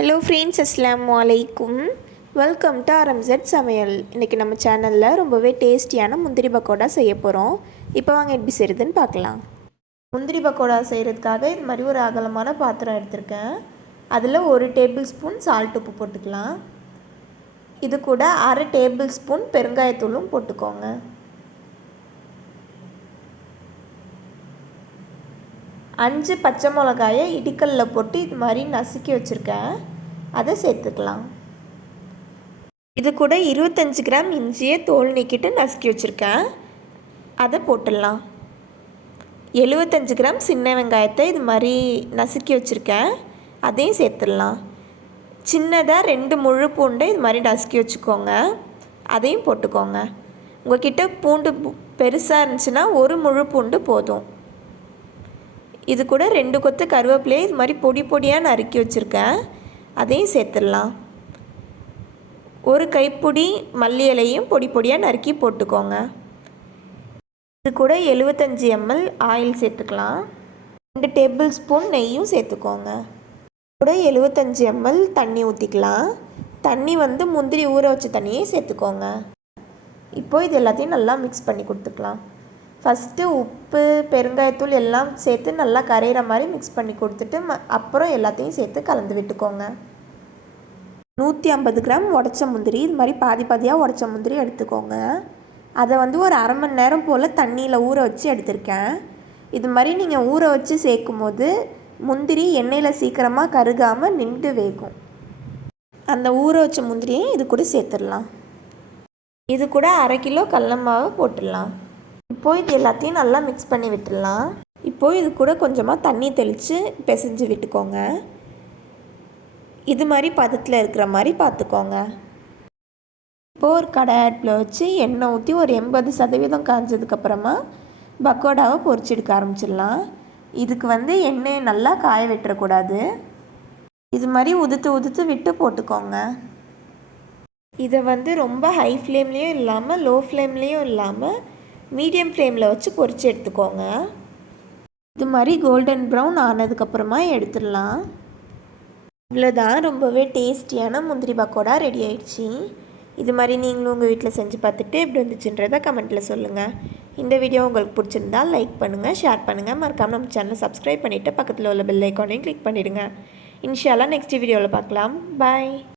Hello friends, அஸ்ஸலாமு அலைக்கும். Welcome to RMZ சமையல். இன்றைக்கி நம்ம சேனலில் ரொம்பவே டேஸ்டியான முந்திரி பக்கோடா செய்ய போகிறோம். இப்போ வாங்க எப்படி செய்கிறதுன்னு பார்க்கலாம். முந்திரி பக்கோடா செய்கிறதுக்காக இது மாதிரி ஒரு அகலமான பாத்திரம் எடுத்திருக்கேன். அதில் 1 டேபிள் ஸ்பூன் சால்ட் உப்பு போட்டுக்கலாம். இது கூட 1/2 டேபிள் ஸ்பூன் பெருங்காயத்தூளும் போட்டுக்கோங்க. அஞ்சு பச்சை மிளகாயை இடிக்கல்லில் போட்டு இது மாதிரி நசுக்கி வச்சுருக்கேன். அதை சேர்த்துக்கலாம். இது கூட 25 கிராம் இஞ்சியை தோல் நீக்கிட்டு நசுக்கி வச்சுருக்கேன். அதை போட்டுடலாம். 75 கிராம் சின்ன வெங்காயத்தை இது மாதிரி நசுக்கி வச்சுருக்கேன். அதையும் சேர்த்துடலாம். சின்னதாக 2 முழு பூண்டை இது மாதிரி நசுக்கி வச்சுக்கோங்க. அதையும் போட்டுக்கோங்க. உங்கள்கிட்ட பூண்டு பெருசாக இருந்துச்சுன்னா 1 முழு பூண்டு போதும். இது கூட 2 கொத்து கருவேப்பிலையை இது மாதிரி பொடி பொடியாக நறுக்கி வச்சுருக்கேன். அதையும் சேர்த்துடலாம். 1 கைப்பிடி மல்லி இலையும் பொடி பொடியாக நறுக்கி போட்டுக்கோங்க. இது கூட 75 ml ஆயில் சேர்த்துக்கலாம். 2 டேபிள் ஸ்பூன் நெய்யும் சேர்த்துக்கோங்க. கூட 75 ml தண்ணி ஊற்றிக்கலாம். தண்ணி முந்திரி ஊற வச்ச தண்ணியை சேர்த்துக்கோங்க. இப்போது இது எல்லாத்தையும் நல்லா மிக்ஸ் பண்ணி கொடுத்துக்கலாம். ஃபஸ்ட்டு உப்பு பெருங்காயத்தூள் எல்லாம் சேர்த்து நல்லா கரையிற மாதிரி மிக்ஸ் பண்ணி கொடுத்துட்டு அப்புறம் எல்லாத்தையும் சேர்த்து கலந்து விட்டுக்கோங்க. 150 கிராம் உடச்ச முந்திரி இது மாதிரி பாதி பாதியாக உடச்ச முந்திரி எடுத்துக்கோங்க. அதை ஒரு அரை மணி நேரம் போல் தண்ணியில் ஊற வச்சு எடுத்திருக்கேன். இது மாதிரி நீங்கள் ஊற வச்சு சேர்க்கும் போது முந்திரி எண்ணெயில் சீக்கிரமாக கருகாமல் நின்று வேகும். அந்த ஊற வச்ச முந்திரியை இது கூட சேர்த்துடலாம். இது கூட 1/2 கிலோ கடல மாவு போட்டுடலாம். இப்போது இது எல்லாத்தையும் நல்லா மிக்ஸ் பண்ணி விட்டுடலாம். இப்போது இது கூட கொஞ்சமாக தண்ணி தெளித்து பிசைஞ்சு விட்டுக்கோங்க. இது மாதிரி பதத்தில் இருக்கிற மாதிரி பார்த்துக்கோங்க. இப்போது ஒரு கடாய் அடுப்பில் வச்சு எண்ணெய் ஊற்றி ஒரு 80% காய்ஞ்சதுக்கப்புறமா பக்கோடாவை பொரிச்சு எடுக்க ஆரம்பிச்சிடலாம். இதுக்கு எண்ணெயை நல்லா காய விட்டுறக்கூடாது. இது மாதிரி உதுத்து விட்டு போட்டுக்கோங்க. இதை ரொம்ப ஹை ஃப்ளேம்லேயும் இல்லாமல் லோ ஃப்ளேம்லேயும் இல்லாமல் மீடியம் ஃப்ளேமில் வச்சு பொரித்து எடுத்துக்கோங்க. இது மாதிரி கோல்டன் ப்ரௌன் ஆனதுக்கப்புறமா எடுத்துடலாம். இவ்வளோதான், ரொம்பவே டேஸ்டியான முந்திரி பக்கோடா ரெடி ஆயிடுச்சு. இது மாதிரி நீங்களும் உங்கள் வீட்டில் செஞ்சு பார்த்துட்டு எப்படி வந்துச்சுன்றதை கமெண்ட்டில் சொல்லுங்கள். இந்த வீடியோ உங்களுக்கு பிடிச்சிருந்தால் லைக் பண்ணுங்கள், ஷேர் பண்ணுங்கள். மறக்காமல் நம்ம சேனலை சப்ஸ்கிரைப் பண்ணிவிட்டு பக்கத்தில் உள்ள பெல் ஐக்கானையும் கிளிக் பண்ணிவிடுங்க. இன்ஷா அல்லாஹ் நெக்ஸ்ட் வீடியோவில் பார்க்கலாம். பாய்.